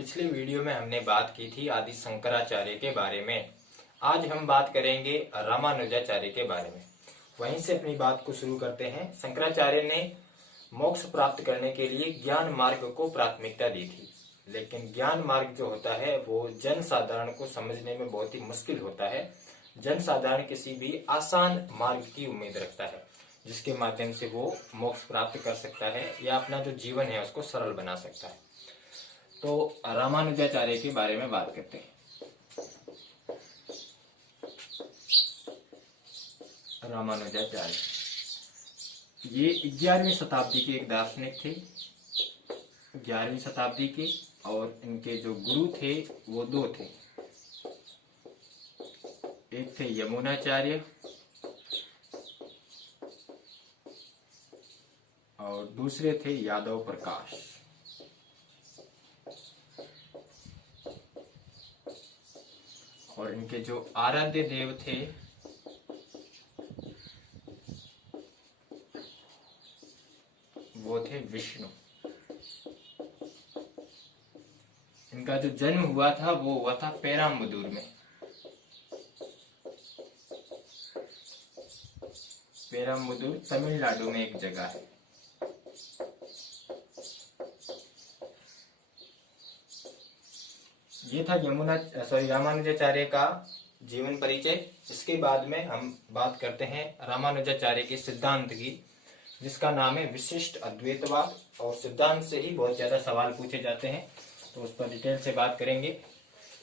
पिछली वीडियो में हमने बात की थी आदि शंकराचार्य के बारे में। आज हम बात करेंगे रामानुजाचार्य के बारे में। वहीं से अपनी बात को शुरू करते हैं। शंकराचार्य ने मोक्ष प्राप्त करने के लिए ज्ञान मार्ग को प्राथमिकता दी थी, लेकिन ज्ञान मार्ग जो होता है वो जन साधारण को समझने में बहुत ही मुश्किल होता है। जन साधारण किसी भी आसान मार्ग की उम्मीद रखता है जिसके माध्यम से वो मोक्ष प्राप्त कर सकता है या अपना जो जीवन है उसको सरल बना सकता है। तो रामानुजाचार्य के बारे में बात करते हैं। रामानुजाचार्य ये 11वीं शताब्दी के एक दार्शनिक थे, 11वीं शताब्दी के। और इनके जो गुरु थे वो दो थे, एक थे यमुनाचार्य और दूसरे थे यादव प्रकाश। और इनके जो आराध्य देव थे वो थे विष्णु। इनका जो जन्म हुआ था वो हुआ था पेराम्बदूर में। पेराम्बदूर तमिलनाडु में एक जगह है। ये था रामानुजाचार्य का जीवन परिचय। इसके बाद में हम बात करते हैं रामानुजाचार्य के सिद्धांत की, जिसका नाम है विशिष्ट अद्वैतवाद। और सिद्धांत से ही बहुत ज्यादा सवाल पूछे जाते हैं, तो उस पर डिटेल से बात करेंगे।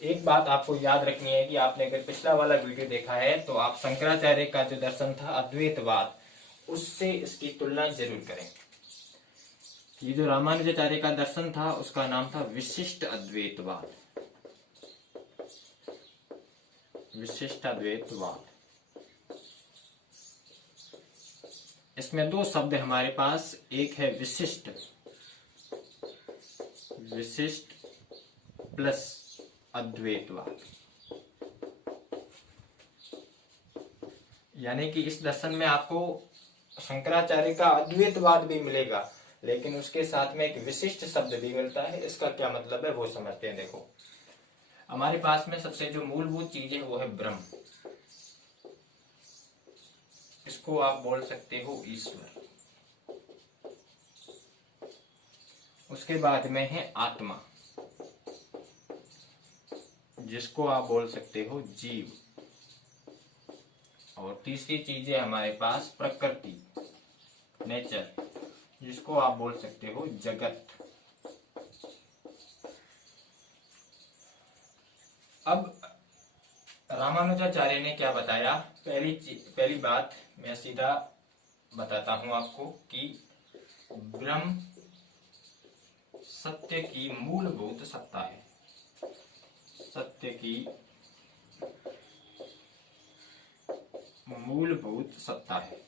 एक बात आपको याद रखनी है कि आपने अगर पिछला वाला वीडियो देखा है तो आप शंकराचार्य का जो दर्शन था अद्वैतवाद, उससे इसकी तुलना जरूर करें। ये जो रामानुजाचार्य का दर्शन था उसका नाम था विशिष्ट अद्वैतवाद। विशिष्ट अद्वैतवाद। इसमें दो शब्द हमारे पास, एक है विशिष्ट, विशिष्ट प्लस अद्वैतवाद। यानी कि इस दर्शन में आपको शंकराचार्य का अद्वैतवाद भी मिलेगा, लेकिन उसके साथ में एक विशिष्ट शब्द भी मिलता है। इसका क्या मतलब है वो समझते हैं। देखो, हमारे पास में सबसे जो मूलभूत चीज है वो है ब्रह्म। इसको आप बोल सकते हो ईश्वर। उसके बाद में है आत्मा, जिसको आप बोल सकते हो जीव। और तीसरी चीज है हमारे पास प्रकृति, नेचर, जिसको आप बोल सकते हो जगत। अब रामानुजाचार्य ने क्या बताया, पहली बात मैं सीधा बताता हूं आपको कि ब्रह्म सत्य की मूलभूत सत्ता है। सत्य की मूलभूत सत्ता है।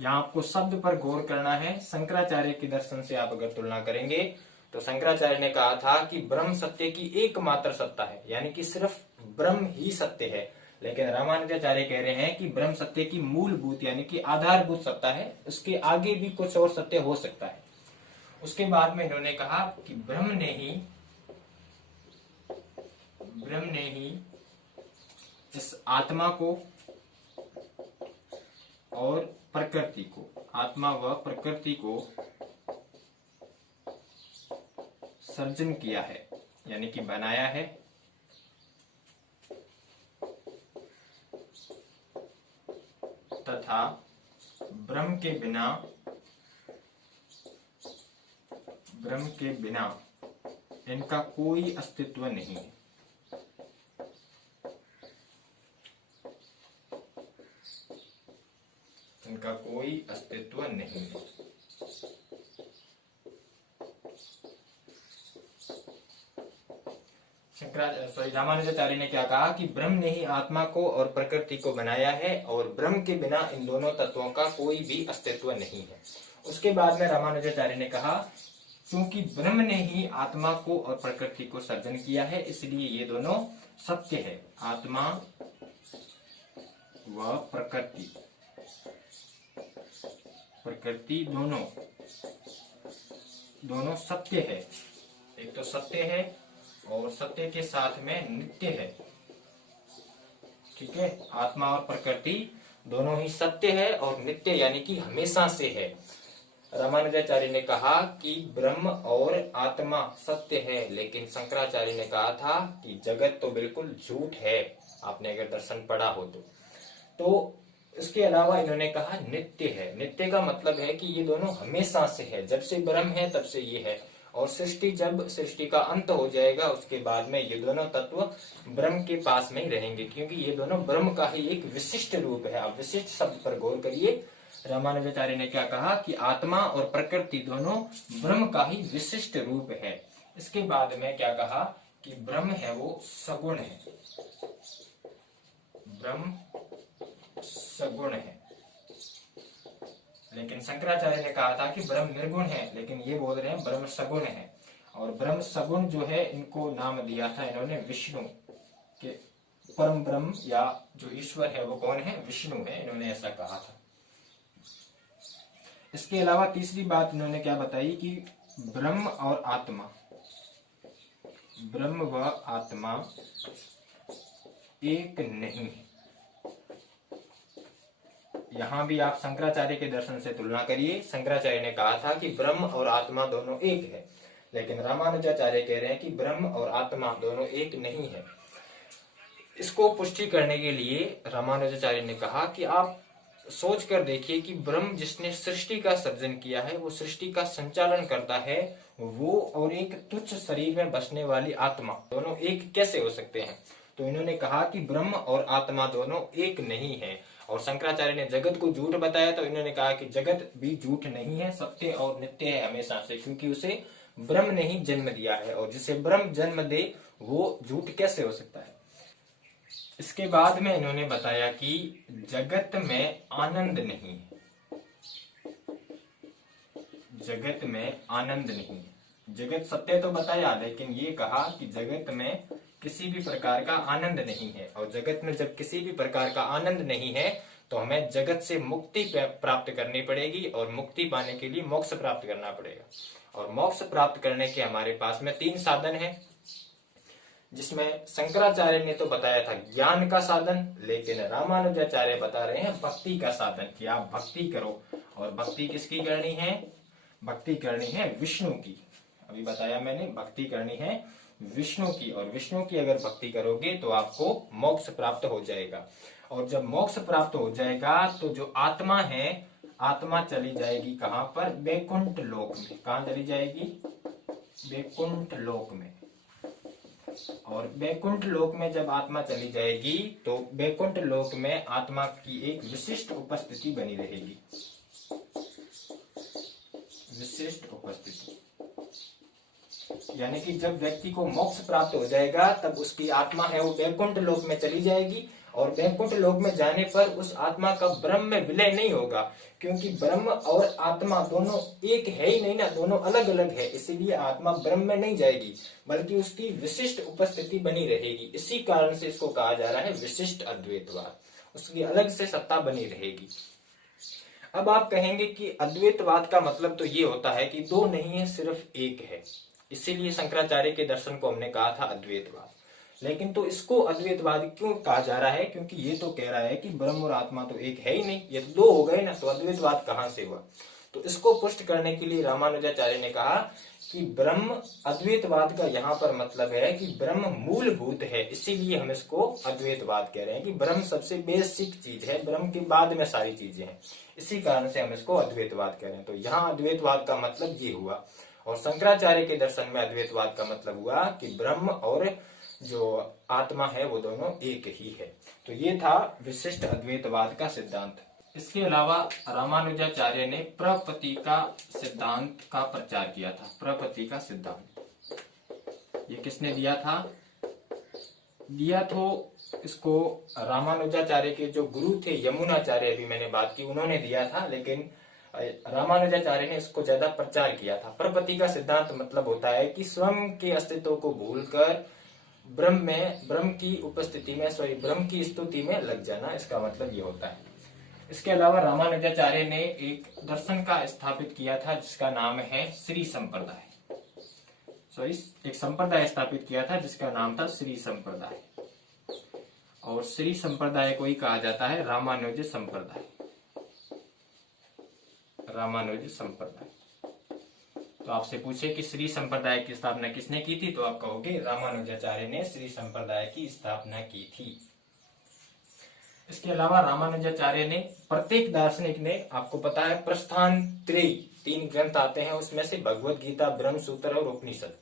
यहाँ आपको शब्द पर गौर करना है। शंकराचार्य के दर्शन से आप अगर तुलना करेंगे तो शंकराचार्य ने कहा था कि ब्रह्म सत्य की एकमात्र सत्ता है, यानी कि सिर्फ ब्रह्म ही सत्य है। लेकिन रामानुजाचार्य कह रहे हैं कि ब्रह्म सत्य की मूलभूत यानी कि आधारभूत सत्ता है, उसके आगे भी कुछ और सत्य हो सकता है। उसके बाद में इन्होंने कहा कि ब्रह्म ने ही इस आत्मा को और प्रकृति को, आत्मा व प्रकृति को सर्जन किया है, यानी कि बनाया है। तथा ब्रह्म के बिना इनका कोई अस्तित्व नहीं है। इनका कोई अस्तित्व नहीं है। रामानुजाचार्य ने क्या कहा कि ब्रह्म ने ही आत्मा को और प्रकृति को बनाया है और ब्रह्म के बिना इन दोनों तत्वों का कोई भी अस्तित्व नहीं है। उसके बाद में रामानुजाचार्य ने कहा क्योंकि ब्रह्म ने ही आत्मा को और प्रकृति को सर्जन किया है, इसलिए ये दोनों सत्य है। आत्मा व प्रकृति दोनों दोनों सत्य है। एक तो सत्य है और सत्य के साथ में नित्य है। ठीक है, आत्मा और प्रकृति दोनों ही सत्य है और नित्य यानी कि हमेशा से है। रामानुजाचार्य ने कहा कि ब्रह्म और आत्मा सत्य है, लेकिन शंकराचार्य ने कहा था कि जगत तो बिल्कुल झूठ है, आपने अगर दर्शन पढ़ा हो तो इसके अलावा इन्होंने कहा नित्य है। नित्य का मतलब है कि ये दोनों हमेशा से है, जब से ब्रह्म है तब से ये है, और जब सृष्टि का अंत हो जाएगा उसके बाद में ये दोनों तत्व ब्रह्म के पास में ही रहेंगे, क्योंकि ये दोनों ब्रह्म का ही एक विशिष्ट रूप है। आप विशिष्ट शब्द पर गौर करिए। रामानुजाचार्य ने क्या कहा कि आत्मा और प्रकृति दोनों ब्रह्म का ही विशिष्ट रूप है। इसके बाद में क्या कहा कि ब्रह्म है वो सगुण है, ब्रह्म सगुण है। लेकिन शंकराचार्य ने कहा था कि ब्रह्म निर्गुण है, लेकिन ये बोल रहे हैं ब्रह्म सगुण है। और ब्रह्म सगुण जो है इनको नाम दिया था इन्होंने विष्णु के। परम ब्रह्म या जो ईश्वर है वो कौन है? विष्णु है, इन्होंने ऐसा कहा था। इसके अलावा तीसरी बात इन्होंने क्या बताई कि ब्रह्म और आत्मा, ब्रह्म व आत्मा एक नहीं। यहां भी आप शंकराचार्य के दर्शन से तुलना करिए। शंकराचार्य ने कहा था कि ब्रह्म और आत्मा दोनों एक है, लेकिन रामानुजाचार्य कह रहे हैं कि ब्रह्म और आत्मा दोनों एक नहीं है। इसको पुष्टि करने के लिए रामानुजाचार्य ने कहा कि आप सोच कर देखिए कि ब्रह्म जिसने सृष्टि का सर्जन किया है, वो सृष्टि का संचालन करता है, वो और एक तुच्छ शरीर में बसने वाली आत्मा दोनों एक कैसे हो सकते हैं? तो इन्होंने कहा कि ब्रह्म और आत्मा दोनों एक नहीं है। और शंकराचार्य ने जगत को झूठ बताया तो इन्होंने कहा कि जगत भी झूठ नहीं है, सत्य और नित्य है हमेशा से, क्योंकि उसे ब्रह्म ने ही जन्म दिया है, और जिसे ब्रह्म जन्म दे वो झूठ कैसे हो सकता है? इसके बाद में इन्होंने बताया कि जगत में आनंद नहीं है, जगत में आनंद नहीं है। जगत सत्य तो बताया, लेकिन ये कहा कि जगत में किसी भी प्रकार का आनंद नहीं है, और जगत में जब किसी भी प्रकार का आनंद नहीं है तो हमें जगत से मुक्ति प्राप्त करनी पड़ेगी, और मुक्ति पाने के लिए मोक्ष प्राप्त करना पड़ेगा। और मोक्ष प्राप्त करने के हमारे पास में 3 साधन हैं, जिसमें शंकराचार्य ने तो बताया था ज्ञान का साधन, लेकिन रामानुजाचार्य बता रहे हैं भक्ति का साधन, कि आप भक्ति करो। और भक्ति किसकी करनी है? भक्ति करनी है विष्णु की। अभी बताया मैंने, भक्ति करनी है विष्णु की, और विष्णु की अगर भक्ति करोगे तो आपको मोक्ष प्राप्त हो जाएगा। और जब मोक्ष प्राप्त हो जाएगा तो जो आत्मा है, आत्मा चली जाएगी कहां पर? बैकुंठ लोक में। कहां चली जाएगी? बैकुंठ लोक में। और बैकुंठ लोक में जब आत्मा चली जाएगी तो बैकुंठ लोक में आत्मा की एक विशिष्ट उपस्थिति बनी रहेगी, विशिष्ट उपस्थिति। यानी कि जब व्यक्ति को मोक्ष प्राप्त हो जाएगा तब उसकी आत्मा है वो बैकुंठ लोक में चली जाएगी, और बैकुंठ लोक में जाने पर उस आत्मा का ब्रह्म में विलय नहीं होगा, क्योंकि ब्रह्म और आत्मा दोनों एक है ही नहीं ना, दोनों अलग अलग है। इसीलिए आत्मा ब्रह्म में नहीं जाएगी, बल्कि उसकी विशिष्ट उपस्थिति बनी रहेगी। इसी कारण से इसको कहा जा रहा है विशिष्ट अद्वैतवाद, उसकी अलग से सत्ता बनी रहेगी। अब आप कहेंगे कि अद्वैतवाद का मतलब तो ये होता है कि दो नहीं है, सिर्फ एक है, इसीलिए शंकराचार्य के दर्शन को हमने कहा था अद्वैतवाद। लेकिन तो इसको अद्वैतवाद क्यों कहा जा रहा है? क्योंकि ये तो कह रहा है कि ब्रह्म और आत्मा तो एक है ही नहीं, ये तो दो हो गए ना, तो अद्वैतवाद कहां से हुआ? तो इसको पुष्ट करने के लिए रामानुजाचार्य ने कहा कि ब्रह्म, अद्वैतवाद का यहाँ पर मतलब है कि ब्रह्म मूलभूत है, इसीलिए हम इसको अद्वैतवाद कह रहे हैं कि ब्रह्म सबसे बेसिक चीज है, ब्रह्म के बाद में सारी चीजें हैं, इसी कारण से हम इसको अद्वैतवाद कह रहे हैं। तो यहाँ अद्वैतवाद का मतलब ये हुआ, और शंकराचार्य के दर्शन में अद्वैतवाद का मतलब हुआ कि ब्रह्म और जो आत्मा है वो दोनों एक ही है। तो ये था विशिष्ट अद्वैतवाद का सिद्धांत। इसके अलावा रामानुजाचार्य ने प्रपत्ति का सिद्धांत का प्रचार किया था। प्रपत्ति का सिद्धांत ये किसने दिया था? दिया तो इसको रामानुजाचार्य के जो गुरु थे यमुनाचार्य, अभी मैंने बात की, उन्होंने दिया था, लेकिन रामानुजाचार्य ने इसको ज्यादा प्रचार किया था। प्रपत्ति का सिद्धांत मतलब होता है कि स्वयं के अस्तित्व को भूलकर ब्रह्म की उपस्थिति में, ब्रह्म की स्तुति में लग जाना, इसका मतलब ये होता है। इसके अलावा रामानुजाचार्य ने एक दर्शन का स्थापित किया था जिसका नाम है श्री संप्रदाय। एक संप्रदाय स्थापित किया था जिसका नाम था श्री संप्रदाय, और श्री संप्रदाय को ही कहा जाता है रामानुज संप्रदाय। रामानुज संप्रदाय। तो आपसे पूछे कि श्री संप्रदाय की स्थापना किसने की थी, तो आप कहोगे रामानुजाचार्य ने श्री संप्रदाय की स्थापना की थी। इसके अलावा रामानुजाचार्य ने प्रत्येक दार्शनिक ने, आपको पता है प्रस्थान त्रयी 3 ग्रंथ आते हैं, उसमें से भगवत गीता, ब्रह्म सूत्र और उपनिषद,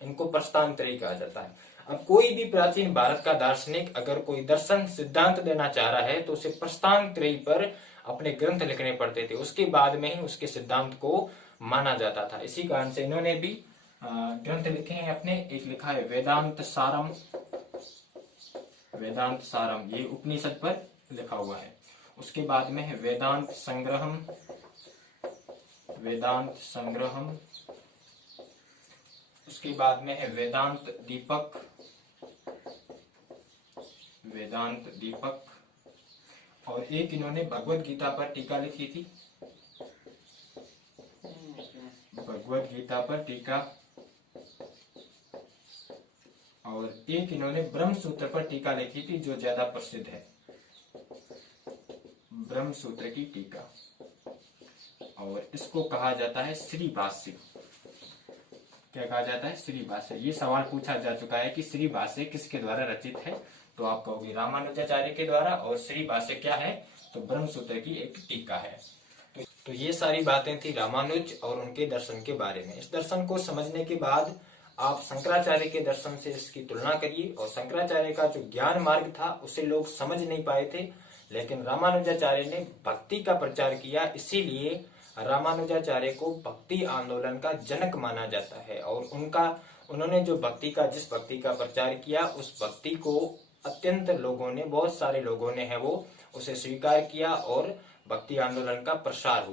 इनको प्रस्थान त्रयी कहा जाता है। अब कोई भी प्राचीन भारत का दार्शनिक अगर कोई दर्शन सिद्धांत देना चाह रहा है तो उसे प्रस्थान त्रयी पर अपने ग्रंथ लिखने पड़ते थे, उसके बाद में ही उसके सिद्धांत को माना जाता था। इसी कारण से इन्होंने भी ग्रंथ लिखे हैं अपने। एक लिखा है वेदांत सारम, वेदांत सारम, ये उपनिषद पर लिखा हुआ है। उसके बाद में है वेदांत संग्रहम, वेदांत संग्रहम। उसके बाद में है वेदांत दीपक, वेदांत दीपक। और एक इन्होंने भगवत गीता पर टीका लिखी थी, भगवत गीता पर टीका। और एक इन्होंने ब्रह्म सूत्र पर टीका लिखी थी जो ज्यादा प्रसिद्ध है, ब्रह्म सूत्र की टीका, और इसको कहा जाता है श्री भाष्य। क्या कहा जाता है? श्री भाष्य। ये सवाल पूछा जा चुका है कि श्री भाष्य किसके द्वारा रचित है, तो आप कहोगे रामानुजाचार्य के द्वारा। और श्री भाष्य क्या है, तो ब्रह्म सूत्र की एक टीका है। तो ये सारी बातें थी रामानुज और उनके दर्शन के बारे में। इस दर्शन को समझने के बाद आप शंकराचार्य के दर्शन से इसकी तुलना करिए। और शंकराचार्य का जो ज्ञान मार्ग था उसे लोग समझ नहीं पाए थे, लेकिन रामानुजाचार्य ने भक्ति का प्रचार किया, इसीलिए रामानुजाचार्य को भक्ति आंदोलन का जनक माना जाता है। और उन्होंने जो जिस भक्ति का प्रचार किया, उस भक्ति को अत्यंत लोगों ने, बहुत सारे लोगों ने है वो उसे स्वीकार किया और भक्ति आंदोलन का प्रसार हुआ।